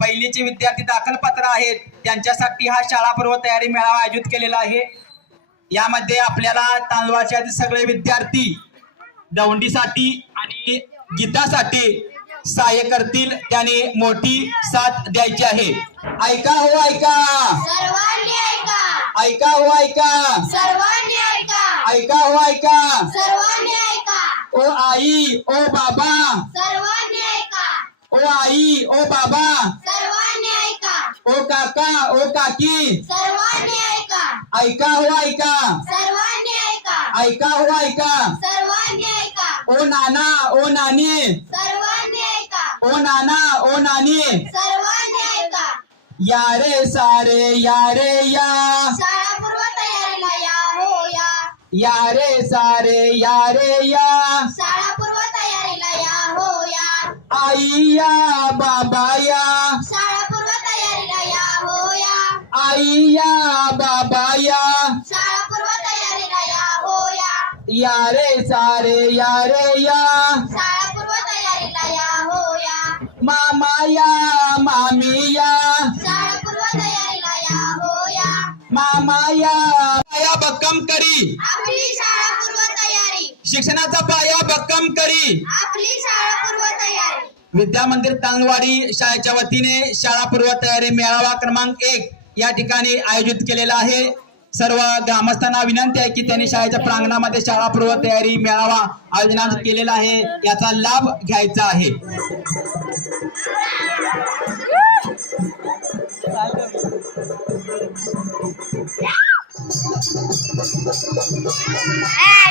पहिलीचे विद्यार्थी दाखलपत्र आहेत त्यांच्यासाठी हा शाळा पूर्व तयारी मेळावा आयोजित केलेला आहे। यामध्ये आपल्याला तांदवाळचे सगळे विद्यार्थी दौंडीसाठी आणि गीतासाठी सहाय्य करतील, त्याने मोठी साथ द्यायची आहे। ऐका हो ऐका, सर्वांनी ऐका, ऐका हो ऐका, सर्वांनी ऐका, ऐका हो ऐका। सर्वांनी ऐका, ओ आई ओ बाबा, सर्वांनी ऐका, ओ आई ओ बाबा, सर्वांनी ऐका, ओ काका ओ काकी, सर्वांनी ऐका, ऐका हो ऐका, सर्वांनी ऐका, ऐका हो ऐका। सर्वांनी ऐका, ओ नाना ओ नानी, सर्वांनी ऐका, ओ नाना ओ नानी, सर्वांनी ऐका, या रे सारे या रे या, शाळा पूर्व तयारीला या हो या, या रे सारे या रे या, शाळा पूर्व तयारीला या हो या, आई या बाबा या, शाळा पूर्व तयारीला या हो या, आई या बाबा या, शाळा पूर्व तयारीला या हो या, या रे सारे या रे या, शाळा पूर्व तयारीला या हो या, मामा या मामी या, शाळा पूर्व तयारीला या हो या, मामा या भक्कम करी, आपली शाळा पूर्व तयारी, शिक्षणाचा पाया भक्कम करी। आपली शाळा पूर्व तयारी। विद्या मंदिर तांदवाडी शाळेच्या वतीने शाळा पूर्व तयारी मेळावा क्रमांक 1 या ठिकाणी आयोजित केलेला आहे। सर्व ग्रामस्थांना विनंती आहे की त्यांनी शाळेच्या प्रांगणामध्ये शाळा पूर्व तयारी मेळावा आयोजन केलेला आहे, याचा लाभ घ्यायचा आहे। Ah!